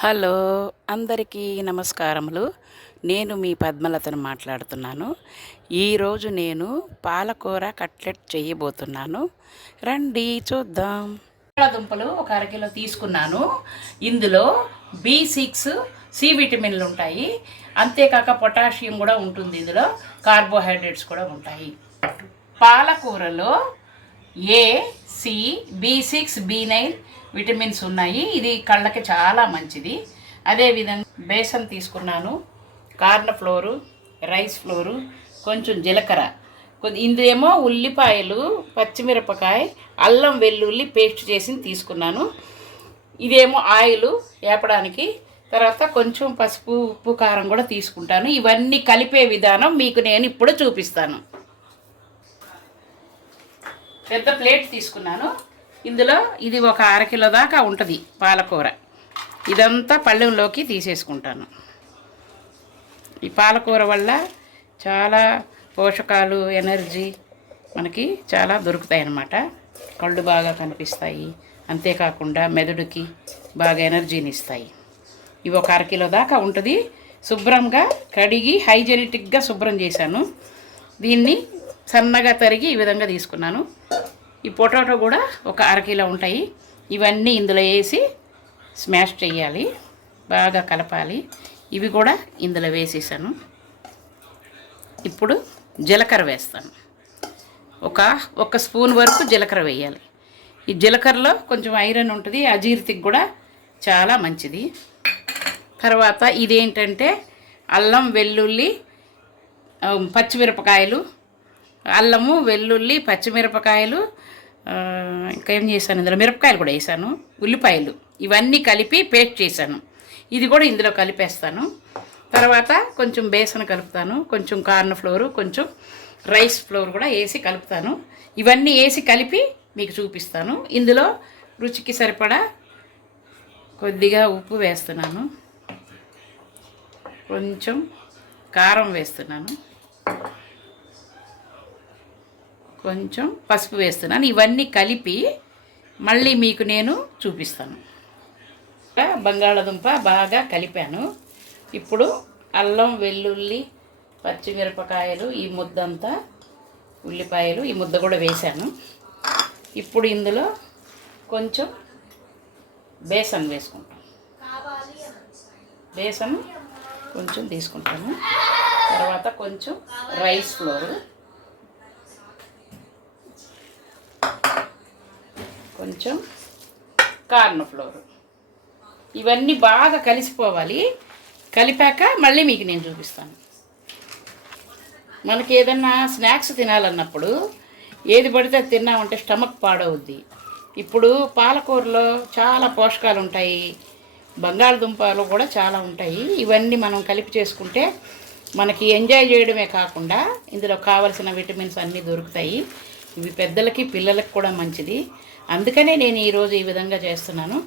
Hello అందరికీ నమస్కారములు. నేను మీ పద్మలతను మాట్లాడుతున్నాను. ఈరోజు నేను పాలకూర కట్లెట్ చేయబోతున్నాను. రండి చూద్దాం. దుంపలు ఒక అరకిలో తీసుకున్నాను. ఇందులో బి సిక్స్ సి విటమిన్లు ఉంటాయి. అంతేకాక పొటాషియం కూడా ఉంటుంది ఇందులో. కార్బోహైడ్రేట్స్ కూడా ఉంటాయి. పాలకూరలో A C B six B nine vitamins ఉన్నాయి. ఇది కళ్ళకి చాలా మంచిది. అదేవిధంగా బేసన్ తీసుకున్నాను. కార్న్ ఫ్లోరు రైస్ ఫ్లోరు కొంచెం జీలకర్ర. కొద్ది ఇందులో ఉల్లిపాయలు పచ్చిమిరపకాయ అల్లం వెల్లుల్లి పేస్ట్ చేసి తీసుకున్నాను. ఇదేమో ఆయిల్ వేపడానికి. తర్వాత కొంచెం పసుపు ఉప్పు కారం కూడా తీసుకుంటాను. ఇవన్నీ కలిపే విధానం మీకు నేను ఇప్పుడు చూపిస్తాను. పెద్ద ప్లేట్ తీసుకున్నాను. ఇందులో ఇది ఒక అరకిలో దాకా ఉంటుంది పాలకూర. ఇదంతా పళ్ళెంలోకి తీసేసుకుంటాను. ఈ పాలకూర వల్ల చాలా పోషకాలు ఎనర్జీ మనకి చాలా దొరుకుతాయి అన్నమాట కళ్ళు బాగా కనిపిస్తాయి. అంతేకాకుండా మెదడుకి బాగా ఎనర్జీని ఇస్తాయి. ఇవి ఒక అరకిలో దాకా ఉంటుంది. శుభ్రంగా కడిగి హైజెనిటిక్గా శుభ్రం చేశాను. దీన్ని సన్నగా తరిగి ఈ విధంగా తీసుకున్నాను. ఈ పొటాటో కూడా ఒక అరకిలో ఉంటాయి. ఇవన్నీ ఇందులో వేసి స్మాష్ చేయాలి. బాగా కలపాలి. ఇవి కూడా ఇందులో వేసేసాను. ఇప్పుడు జీలకర్ర వేస్తాను. ఒక ఒక స్పూన్ వరకు జీలకర్ర వేయాలి. ఈ జీలకర్రలో కొంచెం ఐరన్ ఉంటుంది. అజీర్తికి కూడా చాలా మంచిది. తర్వాత ఇదేంటంటే అల్లం వెల్లుల్లి పచ్చిమిరపకాయలు. అల్లము వెల్లుల్లి పచ్చిమిరపకాయలు ఇంకా ఏం చేశాను? ఇందులో మిరపకాయలు కూడా వేసాను ఉల్లిపాయలు. ఇవన్నీ కలిపి పేస్ట్ చేశాను. ఇది కూడా ఇందులో కలిపేస్తాను. తర్వాత కొంచెం బేసన్ కలుపుతాను కొంచెం కార్న్ ఫ్లోరు కొంచెం రైస్ ఫ్లోర్ కూడా వేసి కలుపుతాను. ఇవన్నీ వేసి కలిపి మీకు చూపిస్తాను. ఇందులో రుచికి సరిపడా కొద్దిగా ఉప్పు వేస్తున్నాను. కొంచెం కారం వేస్తున్నాను. కొంచెం పసుపు వేస్తున్నాను. ఇవన్నీ కలిపి మళ్ళీ మీకు నేను చూపిస్తాను. బంగాళదుంప బాగా కలిపాను. ఇప్పుడు అల్లం వెల్లుల్లి పచ్చిమిరపకాయలు ఈ ముద్దంతా ఉల్లిపాయలు ఈ ముద్ద కూడా వేశాను. ఇప్పుడు ఇందులో కొంచెం బేసన్ వేసుకుంటాం. బేసన్ కొంచెం తీసుకుంటాను. తర్వాత కొంచెం రైస్ ఫ్లోర్. కొంచెం కార్న్ ఫ్లోర్. ఇవన్నీ బాగా కలిసిపోవాలి. కలిపాక మళ్ళీ మీకు నేను చూపిస్తాను. మనకి ఏదన్నా స్నాక్స్ తినాలన్నప్పుడు ఏది పడితే అది తిన్నామంటే స్టమక్ పాడవుద్ది. ఇప్పుడు పాలకూరలో చాలా పోషకాలు ఉంటాయి. బంగాళదుంపలు కూడా చాలా ఉంటాయి. ఇవన్నీ మనం కలిపి చేసుకుంటే మనకి ఎంజాయ్ చేయడమే కాకుండా ఇందులో కావలసిన విటమిన్స్ అన్నీ దొరుకుతాయి. ఇవి పెద్దలకి పిల్లలకి కూడా మంచిది. అందుకనే నేను ఈరోజు ఈ విధంగా చేస్తున్నాను.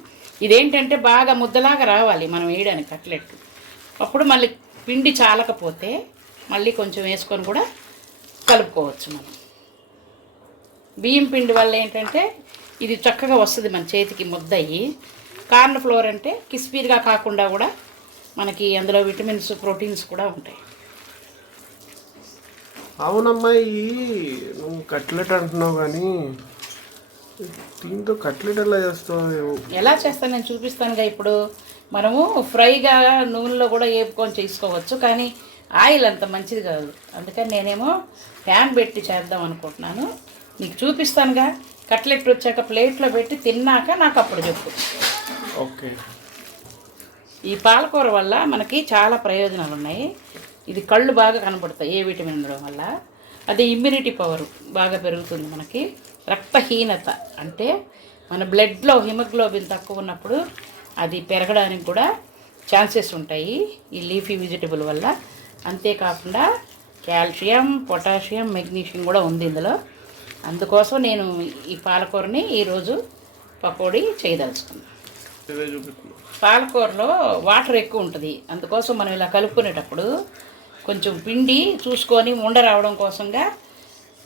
ఇదేంటంటే బాగా ముద్దలాగా రావాలి మనం వేయడానికి కట్లెట్. అప్పుడు మళ్ళీ పిండి చాలకపోతే మళ్ళీ కొంచెం వేసుకొని కూడా కలుపుకోవచ్చు మనం. బియ్యం పిండి వల్ల ఏంటంటే ఇది చక్కగా వస్తుంది మన చేతికి ముద్ద అయ్యి కార్న్ ఫ్లోర్ అంటే కిస్పీర్గా కాకుండా కూడా మనకి అందులో విటమిన్స్ ప్రోటీన్స్ కూడా ఉంటాయి. అవునమ్మా ఈ నువ్వు కట్లెట్ అంటున్నావు కానీ దీంతో కట్లెట్ ఎలా చేస్తావు? ఎలా చేస్తాను నేను చూపిస్తానుగా ఇప్పుడు. మనము ఫ్రైగా నూనెలో కూడా వేపుకొని చేసుకోవచ్చు కానీ ఆయిల్ అంత మంచిది కాదు. అందుకని నేనేమో ప్యాన్ పెట్టి చేద్దాం అనుకుంటున్నాను. నీకు చూపిస్తానుగా. కట్లెట్ వచ్చాక ప్లేట్లో పెట్టి తిన్నాక నాకు అప్పుడు చెప్పు. ఓకే. ఈ పాలకూర వల్ల మనకి చాలా ప్రయోజనాలు ఉన్నాయి. ఇది కళ్ళు బాగా కనబడతాయి ఏ విటమిన్ వల్ల. అది ఇమ్యూనిటీ పవర్ బాగా పెరుగుతుంది మనకి. రక్తహీనత. అంటే మన బ్లడ్లో హిమోగ్లోబిన్ తక్కువ ఉన్నప్పుడు అది పెరగడానికి కూడా ఛాన్సెస్ ఉంటాయి ఈ లీఫీ వెజిటబుల్ వల్ల. అంతేకాకుండా కాల్షియం పొటాషియం మెగ్నీషియం కూడా ఉంది ఇందులో. అందుకోసం నేను ఈ పాలకూరని ఈరోజు పకోడీ చేయదలుచుకున్నాను పాలకూరలో వాటర్ ఎక్కువ ఉంటుంది. అందుకోసం మనం ఇలా కలుపుకునేటప్పుడు కొంచెం పిండి చూసుకొని ఉండ రావడం కోసంగా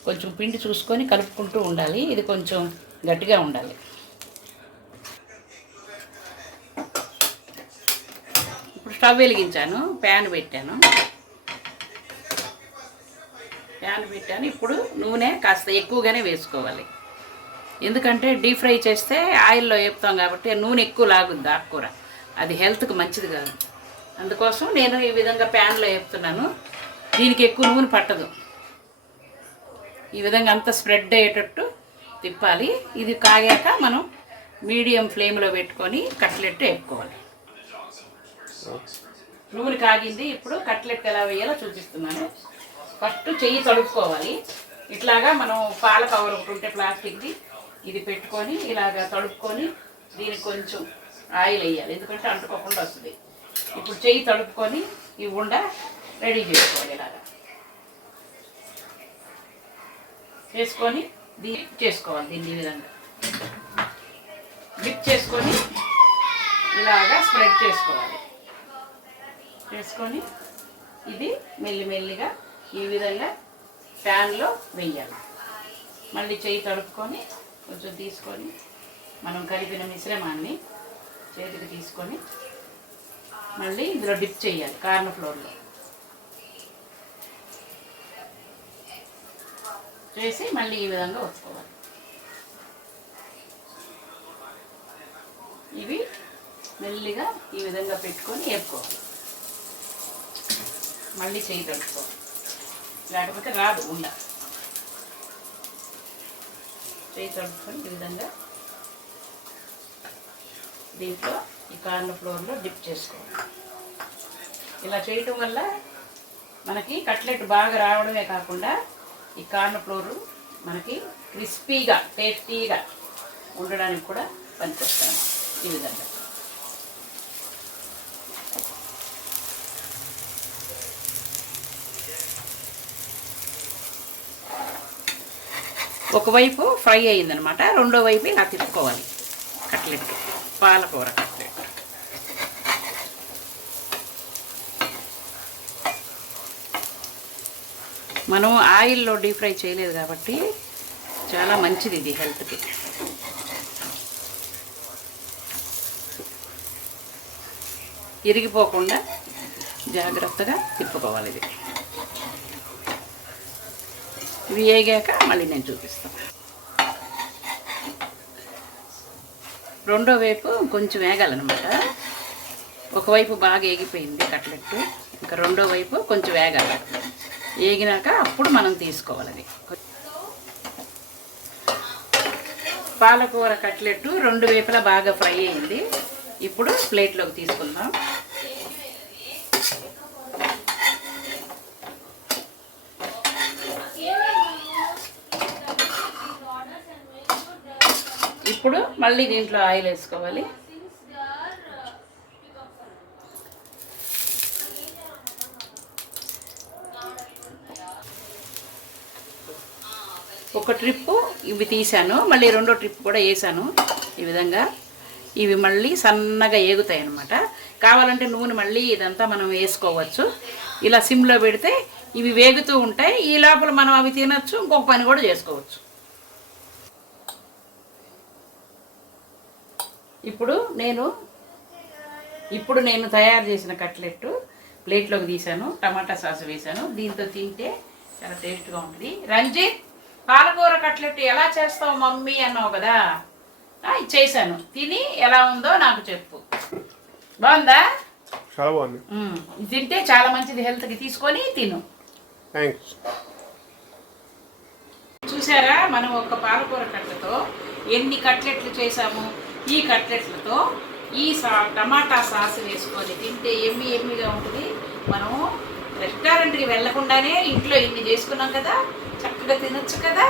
కొంచెం పిండి చూసుకొని కలుపుకుంటూ ఉండాలి. ఇది కొంచెం గట్టిగా ఉండాలి. ఇప్పుడు స్టవ్ వెలిగించాను. ప్యాన్ పెట్టాను. ప్యాన్ పెట్టాను. ఇప్పుడు నూనె కాస్త ఎక్కువగానే వేసుకోవాలి. ఎందుకంటే డీప్ ఫ్రై చేస్తే ఆయిల్లో వేపుతాం కాబట్టి నూనె ఎక్కువ లాగుద్ది ఆకుకూర అది హెల్త్కి మంచిది కాదు. అందుకోసం నేను ఈ విధంగా ప్యాన్లో వేపుతున్నాను. దీనికి ఎక్కువ నూనె పట్టదు. ఈ విధంగా అంతా స్ప్రెడ్ అయ్యేటట్టు తిప్పాలి. ఇది కాగాక మనం మీడియం ఫ్లేమ్లో పెట్టుకొని కట్లెట్ వేపుకోవాలి. నూనె కాగింది. ఇప్పుడు కట్లెట్ ఎలా వేయాలో చూపిస్తున్నాను. ఫస్ట్ చెయ్యి తడుపుకోవాలి. ఇట్లాగా మనం పాల కవర్ ఒకటి ఉంటే ప్లాస్టిక్ది ఇది పెట్టుకొని ఇలాగా తడుపుకొని దీనికి కొంచెం ఆయిల్ వేయాలి. ఎందుకంటే అంటుకోకుండా వస్తుంది. ఇప్పుడు చెయ్యి తడుపుకొని ఈ ఉండ రెడీ చేసుకోవాలి ఇలాగా. చేసుకొని దీన్ని చేసుకోవాలి దీన్ని ఈ విధంగా. డిప్ చేసుకొని ఇలాగా స్ప్రెడ్ చేసుకోవాలి. చేసుకొని ఇది మెల్లిమెల్లిగా ఈ విధంగా ప్యాన్లో వెయ్యాలి మళ్ళీ చెయ్యి తడుపుకొని కొంచెం తీసుకొని మనం కలిపిన మిశ్రమాన్ని చేతికి తీసుకొని మళ్ళీ ఇందులో డిప్ చేయాలి కార్న్ ఫ్లోర్లో. చేసి మళ్ళీ ఈ విధంగా వచ్చుకోవాలి ఇవి మెల్లిగా ఈ విధంగా పెట్టుకొని వేపుకోవాలి మళ్ళీ చేయి తడుపుకోవాలి. లేకపోతే రాదు ఉండ. చేయి తడుపుకొని ఈ విధంగా దీంట్లో ఈ కార్న్ ఫ్లోర్లో డిప్ చేసుకోవాలి. ఇలా చేయటం వల్ల మనకి కట్లెట్ బాగా రావడమే కాకుండా ఈ కార్న్ ఫ్లోరు మనకి క్రిస్పీగా టేస్టీగా ఉండడానికి కూడా పనికొస్తాను ఈ విధంగా. ఒకవైపు ఫ్రై అయిందనమాట రెండో వైపు ఇలా తిప్పుకోవాలి కట్లెట్ పాలకూర కట్లెట్ మనం ఆయిల్లో డీప్ ఫ్రై చేయలేదు కాబట్టి చాలా మంచిది ఇది హెల్త్కి. ఇరిగిపోకుండా జాగ్రత్తగా తిప్పుకోవాలి ఇది. ఇవి వేగాక మళ్ళీ నేను చూపిస్తాను రెండో వైపు కొంచెం వేగాలన్నమాట. ఒకవైపు బాగా ఏగిపోయింది కట్లెట్ ఇంకా రెండో వైపు కొంచెం వేగాలి. వేగినాక అప్పుడు మనం తీసుకోవాలి పాలకూర కట్లెట్ రెండు వైపులా బాగా ఫ్రై అయింది. ఇప్పుడు ప్లేట్లోకి తీసుకుందాం. ఇప్పుడు మళ్ళీ దీంట్లో ఆయిల్ వేసుకోవాలి. ఒక ట్రిప్పు ఇవి తీసాను మళ్ళీ రెండో ట్రిప్ కూడా వేసాను ఈ విధంగా ఇవి మళ్ళీ సన్నగా ఏగుతాయి అనమాట కావాలంటే నూనె మళ్ళీ ఇదంతా మనం వేసుకోవచ్చు. ఇలా సిమ్లో పెడితే ఇవి వేగుతూ ఉంటాయి. ఈ లోపల మనం అవి తినచ్చు. ఇంకొక పని కూడా చేసుకోవచ్చు. ఇప్పుడు నేను ఇప్పుడు నేను తయారు చేసిన కట్లెట్ ప్లేట్లోకి తీసాను టమాటా సాస్ వేసాను దీంతో తింటే చాలా టేస్ట్గా ఉంటుంది. రంజిత్! పాలకూర కట్లెట్ ఎలా చేస్తావు మమ్మీ అన్నావు కదా? చేశాను. తిని ఎలా ఉందో నాకు చెప్పు. బాగుందా? చాలా బాగుంది. తింటే చాలా మంచిది హెల్త్కి తీసుకొని తిను. చూసారా? మనం ఒక పాలకూర కట్లతో ఎన్ని కట్లెట్లు చేసాము ఈ కట్లెట్లతో ఈ సా టమాటా సాస్ వేసుకొని తింటే ఎమ్మి ఎమ్మిగా ఉంటుంది. మనము రెస్టారెంట్కి వెళ్ళకుండానే ఇంట్లో ఇన్ని చేసుకున్నాం కదా చక్కగా తినొచ్చు కదా